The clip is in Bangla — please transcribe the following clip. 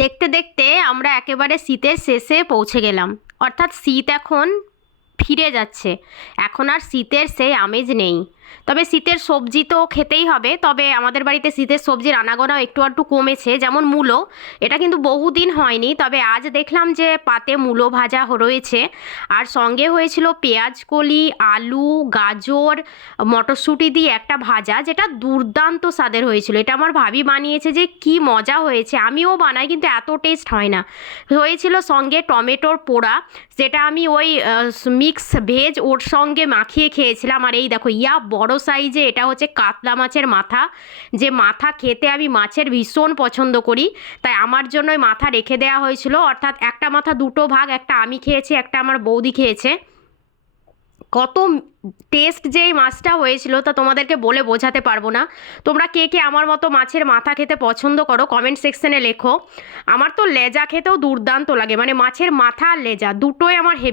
দেখতে দেখতে আমরা একেবারে শীতের শেষে পৌঁছে গেলাম। অর্থাৎ শীত এখন ফিরে যাচ্ছে। এখন আর শীতের সেই আমেজ নেই। তবে শীতের সবজি তো খেতেই হবে। তবে আমাদের বাড়িতে শীতের সবজির আনাগোনাও একটু আধটু কমেছে, যেমন মূলো। এটা কিন্তু বহুদিন হয়নি, তবে আজ দেখলাম যে পাতে মূলো ভাজা রয়েছে। আর সঙ্গে হয়েছিল পেঁয়াজ কলি, আলু, গাজর, মটরশুঁটি দিয়ে একটা ভাজা, যেটা দুর্দান্ত স্বাদের হয়েছিল। এটা আমার ভাবি বানিয়েছে, যে কি মজা হয়েছে। আমিও বানাই কিন্তু এত টেস্ট হয় না। হয়েছিল সঙ্গে টমেটোর পোড়া, যেটা আমি ওই মিক্স ভেজ ওর সঙ্গে মাখিয়ে খেয়েছিলাম। আর এই দেখো বড় সাইজে, এটা হচ্ছে কাতলা মাছের মাথা। যে মাথা খেতে আমি মাছের ভীষণ পছন্দ করি, তাই আমার জন্য ওই মাথা রেখে দেওয়া হয়েছিল। অর্থাৎ একটা মাথা দুটো ভাগ, একটা আমি খেয়েছি, একটা আমার বৌদি খেয়েছে। কত টেস্ট যে এই মাছটা হয়েছিল তা তোমাদেরকে বলে বোঝাতে পারবো না। তোমরা কে কে আমার মতো মাছের মাথা খেতে পছন্দ করো কমেন্ট সেকশনে লেখো। আমার তো লেজা খেতেও দুর্দান্ত লাগে, মানে মাছের মাথা আর লেজা দুটোই আমার হেভি